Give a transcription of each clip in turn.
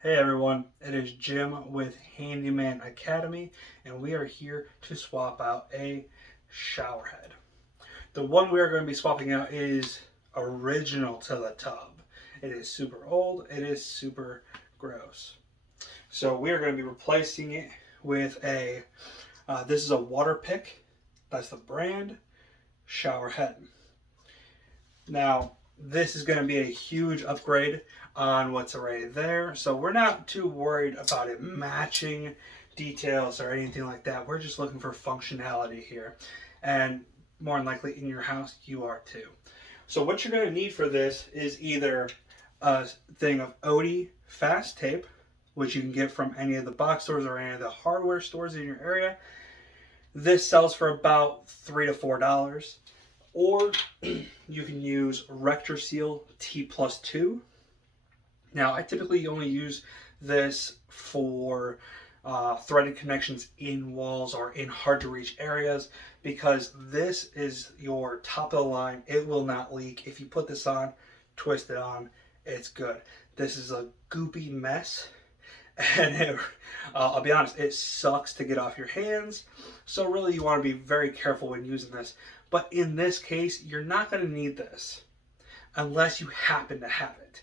Hey everyone, it is Jim with Handyman Academy, and we are here to swap out a shower head. The one we are going to be swapping out is original to the tub. It is super old, it is super gross. So we are going to be replacing it with this is a water pick, that's the brand, shower head. Now, this is going to be a huge upgrade on what's already there, so we're not too worried about it matching details or anything like that. We're just looking for functionality here, and more than likely in your house you are too. So what you're going to need for this is either a thing of OD fast tape, which you can get from any of the box stores or any of the hardware stores in your area. This sells for about $3 to $4. Or you can use Rector Seal T+2. Now, I typically only use this for threaded connections in walls or in hard to reach areas because this is your top of the line. It will not leak. If you put this on, twist it on, it's good. This is a goopy mess, and I'll be honest, it sucks to get off your hands. So really you want to be very careful when using this. But in this case, you're not going to need this unless you happen to have it.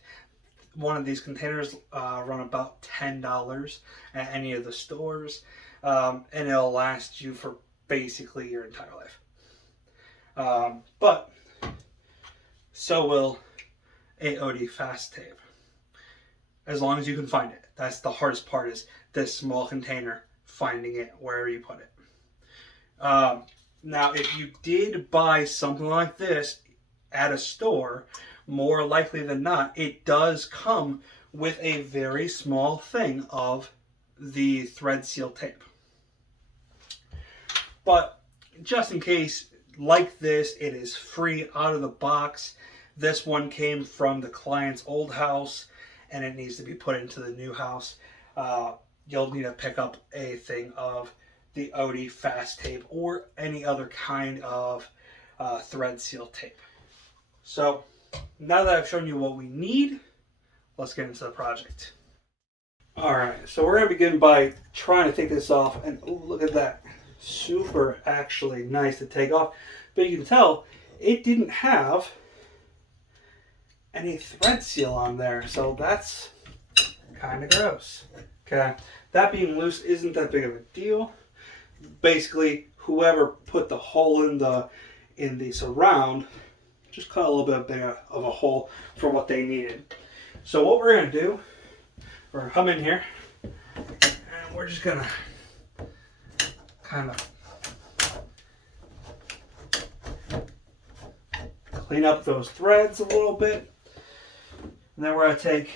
One of these containers run about $10 at any of the stores, and it'll last you for basically your entire life. But so will AOD fast tape, as long as you can find it. That's the hardest part, is this small container, finding it wherever you put it. Now, if you did buy something like this at a store, more likely than not, it does come with a very small thing of the thread seal tape. But just in case, like this, it is free out of the box. This one came from the client's old house, and it needs to be put into the new house. You'll need to pick up a thing of the OD fast tape or any other kind of thread seal tape. So now that I've shown you what we need, let's get into the project. Alright, so we're going to begin by trying to take this off, and oh, look at that. Super actually nice to take off. But you can tell it didn't have any thread seal on there, so that's kind of gross. Okay, that being loose isn't that big of a deal. Basically, whoever put the hole in the surround just cut a little bit bigger of a hole for what they needed. So what we're going to do, we're going to come in here and we're just going to kind of clean up those threads a little bit. And then we're going to take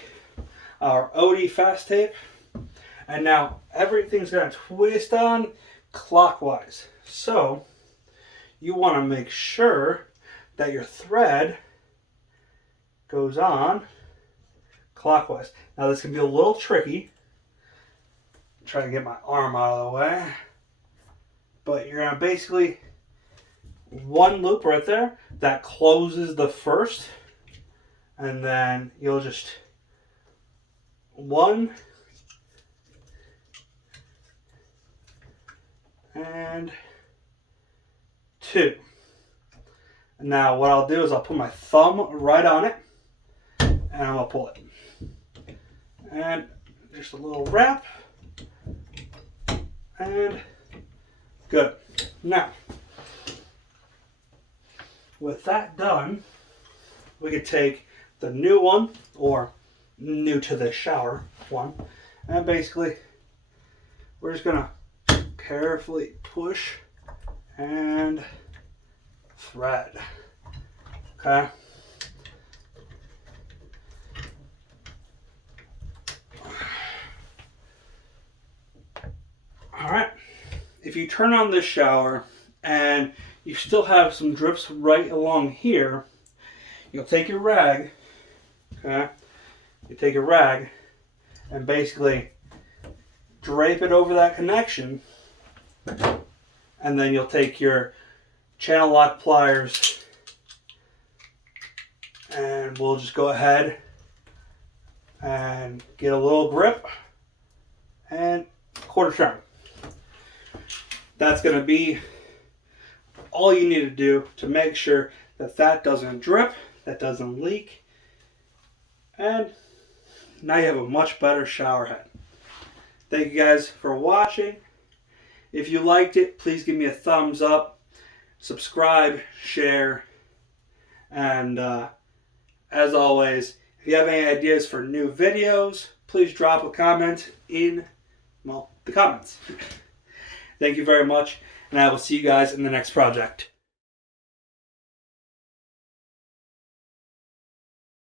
our OD fast tape, and now everything's going to twist on clockwise. So you want to make sure that your thread goes on clockwise. Now this can be a little tricky. Try to get my arm out of the way. But you're going to basically, one loop right there that closes the first, and then you'll just one and two. Now what I'll do is I'll put my thumb right on it and I'm going to pull it. And just a little wrap. And good. Now, with that done, we could take the new one, or new to the shower one, and basically we're just going to carefully push and thread. Okay. Alright. If you turn on this shower and you still have some drips right along here, you'll take your rag, okay? You take a rag and basically drape it over that connection, and then you'll take your channel lock pliers and we'll just go ahead and get a little grip and quarter turn. That's going to be all you need to do to make sure that that doesn't drip, that doesn't leak, and now you have a much better shower head. Thank you guys for watching. If you liked it, please give me a thumbs up, subscribe, share, and as always, if you have any ideas for new videos, please drop a comment in, well, the comments. Thank you very much, and I will see you guys in the next project.